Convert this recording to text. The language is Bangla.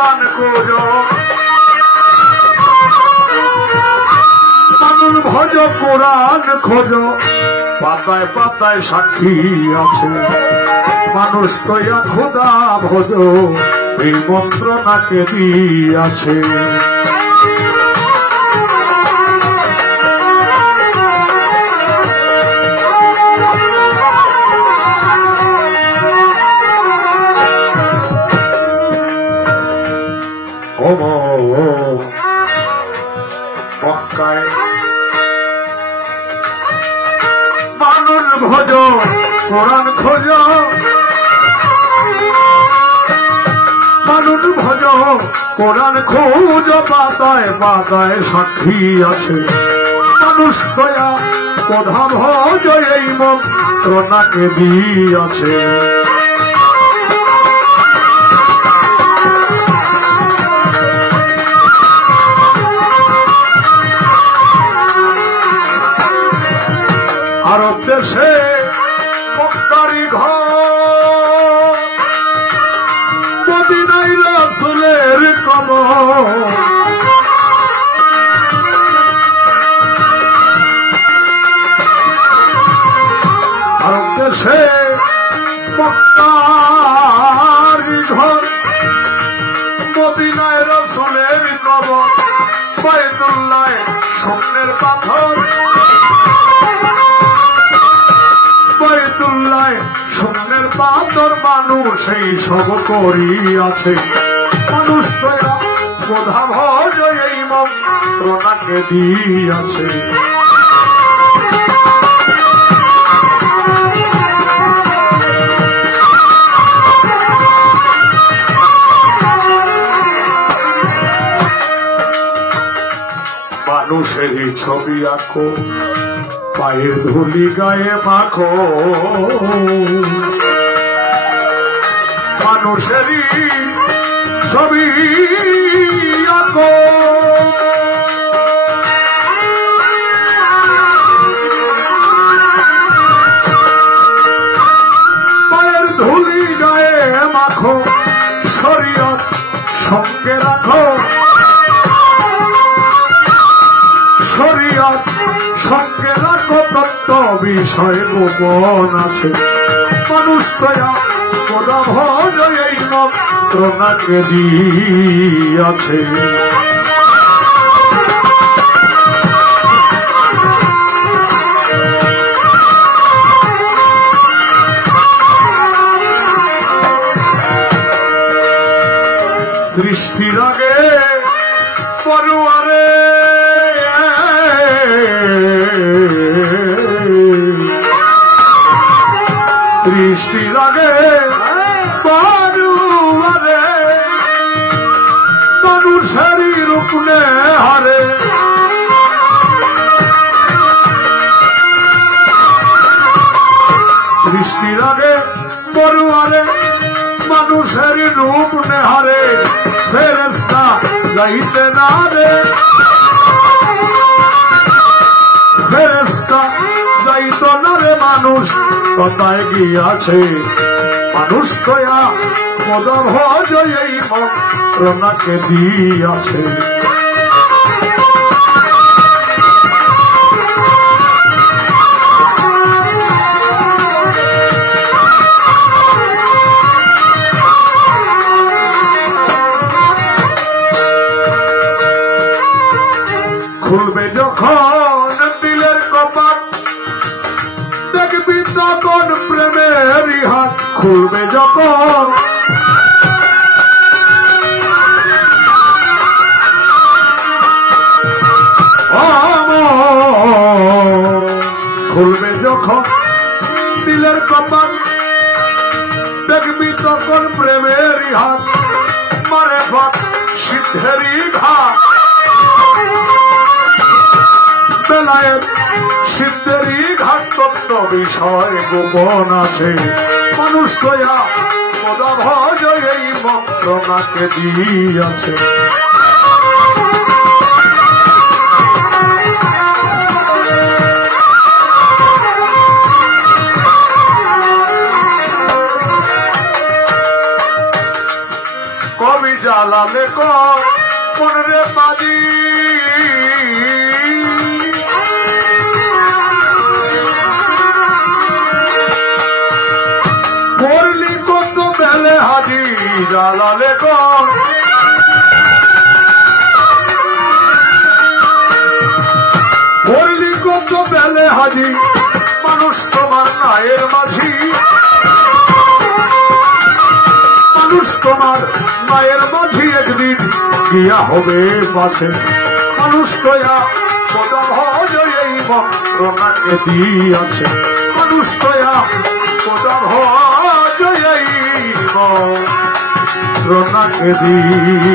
কোরআন খোঁজো, মানুষ ভজ কোরআন খোঁজো, পাতায় পাতায় সাক্ষী আছে, মানুষ তৈয়া খোদা ভজ, এই মন্ত্র নাকে দিয়াছে। মক্কায় মানুষ ভজ কোরআন খোঁজ, মানুষ ভজ কোরআন খোঁজ, পাতায় পাতায় সাক্ষী আছে, মানুষ দয়া কোধা ভজ, এই মন্ত্র নাকে দিয়াছে। আরব দেশে মক্কারি ঘর, মদিনায় রাসূলের কবর, আরব দেশে মক্কারি ঘর, মদিনায় রাসূলের কবর, বাইতুল্লাহ স্বপ্নের পাথর, বাইতুল্লাহ স্বপ্নের পাথর, মানুষ এই সব করিয়াছে, মানুষ তোরা কোধা ভজ, এই মন্ত্র নাকে দিয়াছে। মানুষেরই ছবি আঁকো, পায়ের ধুলি গায়ে মাখো, মানুষেরই ছবি আঁকো, পায়ের ধুলি গায়ে মাখো, শরীয়ত সঙ্গে রাখো, শরীয়ত সঙ্গে রাখো, তত্ত্ব বিষয় গোপন আছে, মানুষ তয়া কোদা ভজ, এই মন্ত্র নাকে দিয়াছে। সৃষ্টির আগে পরোয়ারে, সৃষ্টির আগে পরোয়ারে, মানুষেরই রূপ হারে, সৃষ্টির আগে পরোয়ারে, মানুষেরই রূপ নেহারে, ফেরেশতা যাইতে না রে, ফেরেশতা যাইত না রে, মানুষ কথায় গিয়াছে, মানুষ তয়া কোদা ভজ, এই মন্ত্র নাকে দিয়াছে। খুলবে যখন দিলের কপাট, দেখবি তখন প্রেমের হাত, খুলবে যখন খুলবে যখন দিলের কপাট, দেখবি তখন প্রেমের হাত, মারেফত সিদ্ধেরই ঘাট, বেলায়েত সিদ্ধেরই ঘাট, তত্ত্ব বিষয় গোপন আছে, মানুষ তয়া কোদা ভজ, এই মন্ত্র নাকে দিয়াছে। কবি যা জ্বালালে কোন রে বাজি করলি কত বেলে হাজি জ্বালালে করলি কত বেলে হাজি মানুষ তোমার নায়ের মাঝি মানুষ তোমার মায়ের মাঝি একদিন গিয়া হবে পাশে মানুষ তোয়া কোদা ভজ এই মন্ত্রণাকে দিয়াছে মানুষ তোয়া কোদা ভজ এই মন্ত্রণাকে দিয়া